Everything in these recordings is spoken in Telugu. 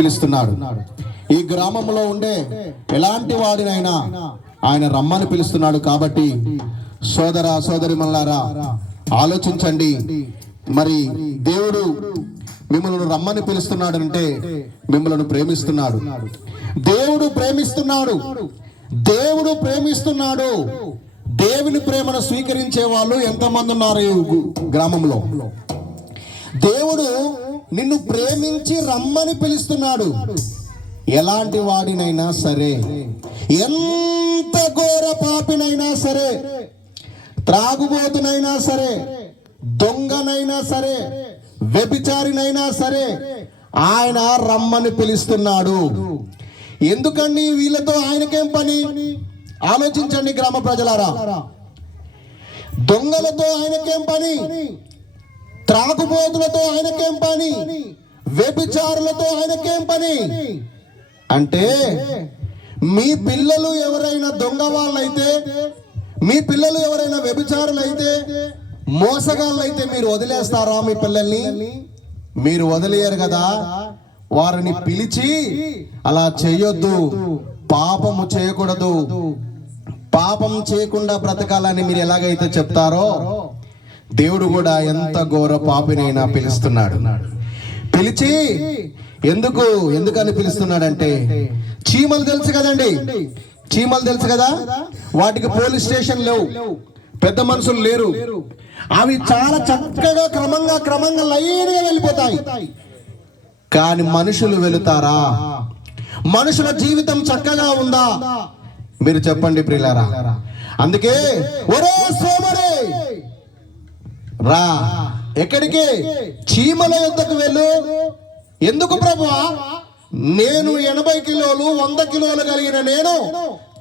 పిలుస్తున్నాడు. ఈ గ్రామంలో ఉండే ఎలాంటి వాడినైనా ఆయన రమ్మని పిలుస్తున్నాడు. కాబట్టి సోదర సోదరిమల్లారా ఆలోచించండి. మరి దేవుడు మిమ్మల్ని రమ్మని పిలుస్తున్నాడు అంటే మిమ్మల్ని ప్రేమిస్తున్నాడు. దేవుడు ప్రేమిస్తున్నాడు. దేవుడు ప్రేమిస్తున్నాడు. దేవుని ప్రేమను స్వీకరించే వాళ్ళు ఎంతమంది ఉన్నారు ఈ గ్రామంలో? దేవుడు నిన్ను ప్రేమించి రమ్మని పిలుస్తున్నాడు. ఎలాంటి వాడినైనా సరే, ఎంత ఘోర పాపినైనా సరే, త్రాగుబోతునైనా సరే, దొంగనైనా సరే, వ్యభిచారినైనా సరే ఆయన రమ్మని పిలుస్తున్నాడు. ఎందుకండి వీళ్ళతో ఆయనకేం పని? ఆలోచించండి గ్రామ ప్రజలారా. దొంగలతో ఆయనకేం పని? త్రాగుబోతులతో ఆయనకేం పని? వ్యభిచారులతో ఆయనకేం పని? అంటే మీ పిల్లలు ఎవరైనా దొంగ వాళ్ళైతే, మీ పిల్లలు ఎవరైనా వ్యభిచారులైతే, మోసగాళ్ళైతే మీరు వదిలేస్తారా మీ పిల్లల్ని? మీరు వదిలేయరు కదా. వారిని పిలిచి అలా చేయొద్దు, పాపము చేయకూడదు, పాపం చేయకుండా బ్రతకాలని మీరు ఎలాగైతే చెప్తారో దేవుడు కూడా ఎంత ఘోర పాపినైనా పిలుస్తున్నాడు. పిలిచి ఎందుకని పిలుస్తున్నాడంటే, చీమలు తెలుసు కదండి, చీమలు తెలుసు కదా, వాటికి పోలీస్ స్టేషన్ లేవు, పెద్ద మనుషులు లేరు. అవి చాలా చక్కగా క్రమంగా లైన్గా వెళ్ళిపోతాయి. కానీ మనుషులు వెళుతారా? మనుషుల జీవితం చక్కగా ఉందా? మీరు చెప్పండి ప్రియులారా. అందుకే ఒరే సోమరే రా, ఎక్కడికి? చీమల యొద్దకు వెళ్ళు. ఎందుకు ప్రభువా? నేను 80 కిలోలు 100 కిలోలు కలిగిన నేను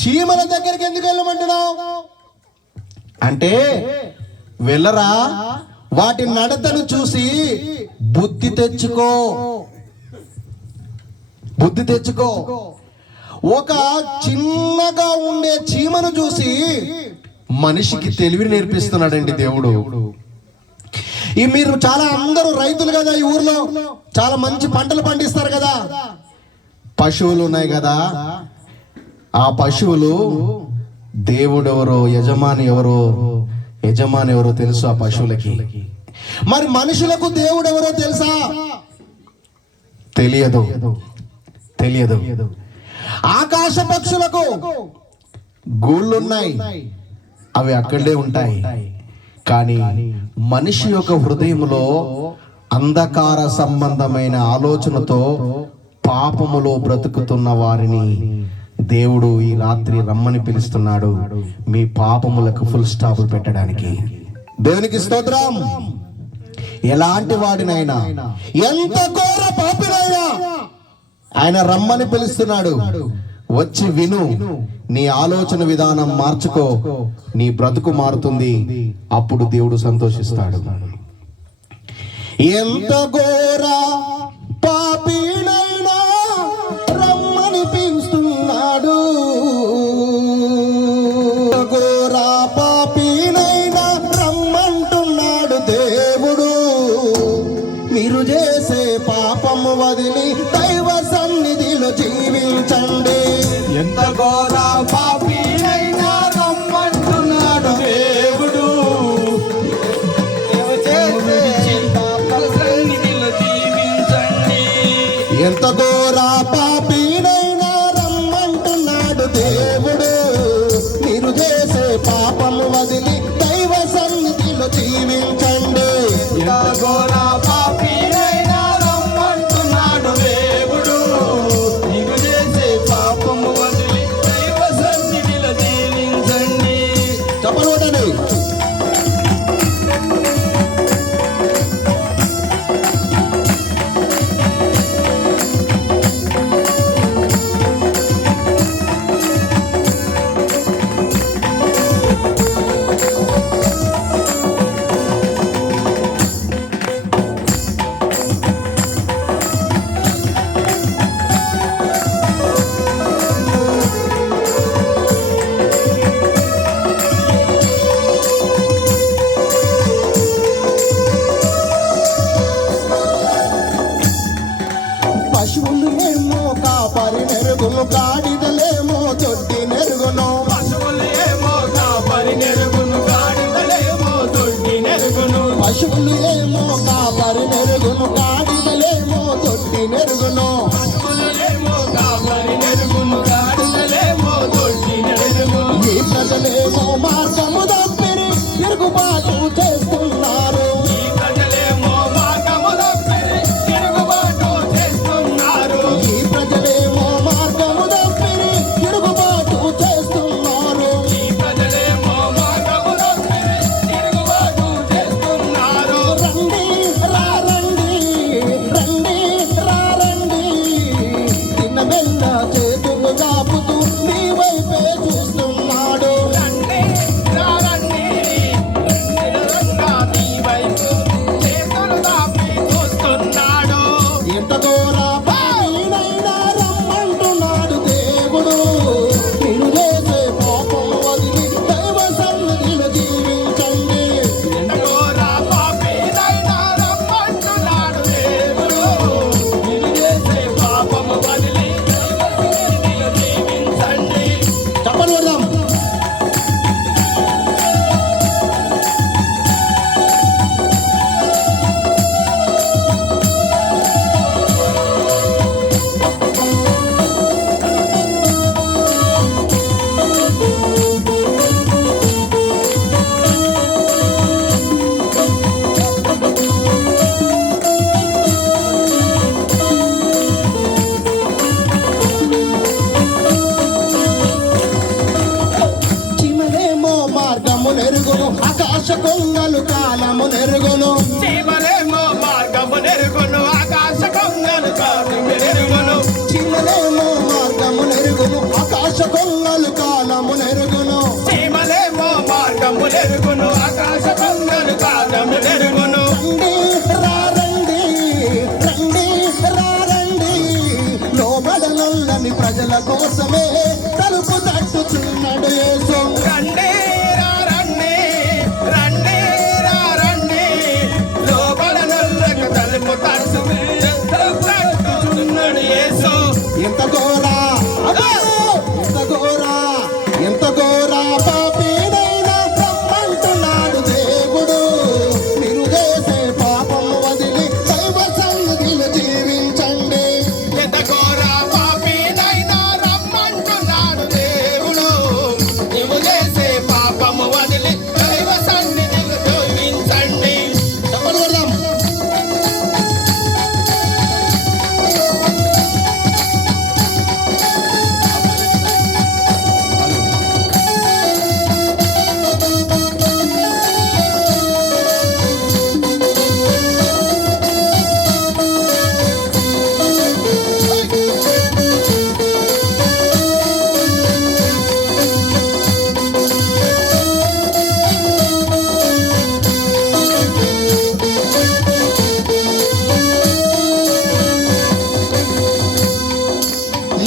చీమల దగ్గరికి ఎందుకు వెళ్ళమంటున్నావు అంటే, వెళ్ళరా, వాటి నడతను చూసి బుద్ధి తెచ్చుకో. ఒక చిన్నగా ఉండే చీమను చూసి మనిషికి తెలివి నేర్పిస్తున్నాడండి దేవుడు. ఈ మీరు చాలా అందరూ రైతులు కదా, ఈ ఊర్లో చాలా మంచి పంటలు పండిస్తారు కదా. పశువులు ఉన్నాయి కదా, ఆ పశువులు దేవుడు ఎవరో, యజమాని ఎవరో తెలుసు ఆ పశువులకి. మరి మనుషులకు దేవుడు ఎవరో తెలుసా? తెలియదు. ఆకాశ పక్షులకు గూళ్ళున్నాయి, అవి అక్కడే ఉంటాయి. కానీ మనిషి యొక్క హృదయంలో అంధకార సంబంధమైన ఆలోచనతో పాపములో బ్రతుకుతున్న వారిని దేవుడు ఈ రాత్రి రమ్మని పిలుస్తున్నాడు, మీ పాపములకు ఫుల్ స్టాప్ పెట్టడానికి. దేవునికి స్తోత్రం. ఎలాంటి వాడినైనా, ఎంత ఘోర పాపినైనా ఆయన రమ్మని పిలుస్తున్నాడు. వచ్చి విను, నీ ఆలోచన విధానం మార్చుకో, నీ బ్రతుకు మారుతుంది. అప్పుడు దేవుడు సంతోషిస్తాడు. ఎంత ఘోర పాపినైనా రమ్మని పిలుస్తున్నాడు. ఘోర పాపినైనా రమ్మంటున్నాడు దేవుడు. మీరు చేసే పాపము వదిలి దైవ సన్నిధిలో జీవించండి. ఎంత ఘోర పాపినైనా రమ్మంటున్నాడు దేవుడు. సన్నిధిలో జీవించండి. ఎంత ఘోర పాపినైనా రమ్మంటున్నాడు దేవుడు. మీరు చేసే పాపము వదిలి దైవ సన్నిధిలో జీవించండి. ఎంత ఘోర పాపినైనా రమ్మంటున్నాడు దేవుడు. నీవు చేసే పాపము వదిలి దైవ సన్నిధిలో జీవించండి. చెప్పండి. పశువులేమో కాపరి నెరుగును, గాడిదలేమో దొడ్డి నెరుగును. పశువులేమో కాపరి నెరుగును, గాడిదలేమో దొడ్డి నెరుగును. పశువులు ఏమో కాపరి నెరుగును, గాడిదలేమో దొడ్డి నెరుగును. పశువులేమో కాపరి నెరుగును, గాడిదలేమో దొడ్డి నెరుగును. ఈ ప్రజలేమో మార్గము తప్పిరి తిరుగుబాటు చేస్తున్నారు. ఈ ప్రజలేమో మార్గము తప్పిరి తిరుగుబాటు చేస్తున్నారు. ఈ ప్రజలేమో మార్గము తప్పిరి తిరుగుబాటు చేస్తున్నారు. ఈ ప్రజలేమో మార్గము తప్పిరి తిరుగుబాటు చేస్తున్నారు. రండి రండి రండి రండి, తిన్నమెల్ల చేతులు దాపుతూ మీ వైపే చూస్తున్నాడు. రండి రండి రంగా నీ వైపు చేతులు దాపి చూస్తున్నాడు. ఎంత ఘోర పాపినైనా రమ్మంటున్నాడు దేవుడు. మీరు చేసే పాపం వదిలి దైవ సన్నిధిలో జీవించండి. ఘోర పాపినైనా రమ్మంటున్నాడు దేవుడు. మీరు చేసే పాపము వదిలి దైవ సన్నిధిలో జీవించండి. చెప్పండి కొడదాం. చిమలేమో మార్గము నెరుగును, ఆకాశ కొంగలు కాలము నెరుగును. చీమలేమో మార్గము నెరుగును, ఆకాశ కొంగలు కాలము నెరుగును. చిమలేమో మార్గము నెరుగును, ఆకాశ కొంగలు కాలము నెరుగును. చీమలేమో మార్గము నెరుగును, ఆకాశ కొంగలు కాలము నెరుగును. రండి రండి, లోబడనొల్లని ప్రజల కోసమే తలుపు తట్టుచున్నాడు యేసు. రండి రండి రండి రండి, లోబడనొల్లకు తలుపు తట్టుచున్నాడు యేసు. ఎంత ఘోర ఎంత ఘోర ఎంత ఘోర పాపినైనా రమ్మంటున్నాడు దేవుడు. మీరు చేసే పాపం వదిలి దైవ సన్నిధిలో జీవించండి. ఎంత ఘోర పాపినైనా రమ్మంటున్నాడు దేవుడు. నీవు చేసే పాపము వదిలి దైవ సన్నిధిలో జీవించండి. చెప్పండి కొడదాం.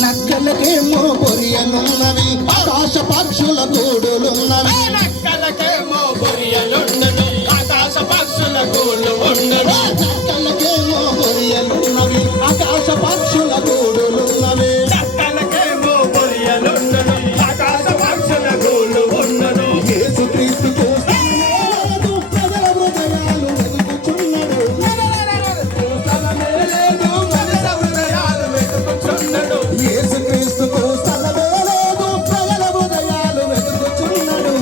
నక్కలకేమో బొరియలున్నవి, ఆకాశ పక్షుల గూడులున్నవి. నక్కలకేమో బొరియలుండును, ఆకాశ పక్షుల గూళ్ళు ఉండును. నక్కలకేమో బొరియలున్నవి, ఆకాశ పక్షుల గూడులున్నవి. నక్కలకేమో బొరియలుండును, ఆకాశ పక్షుల గూళ్ళు ఉండును. యేసుక్రీస్తుకు స్థలమేలేదు, ప్రజల హృదయాలు వెతుకుచున్నడు. స్థలమే లేదు, ప్రజల హృదయాలు వెతుకుచున్నడు. యేసుక్రీస్తుకు స్థలమేలేదు, ప్రజల హృదయాలు వెతుకుచున్నడు.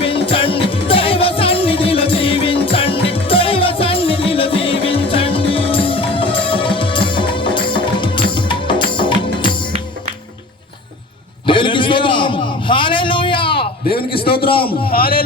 జీవించండి, దైవ సన్నిధిలో జీవించండి, దైవ సన్నిధిలో జీవించండి. దేవునికి స్తోత్రం, హల్లెలూయా, దేవునికి స్తోత్రం. హల్లెలూయా.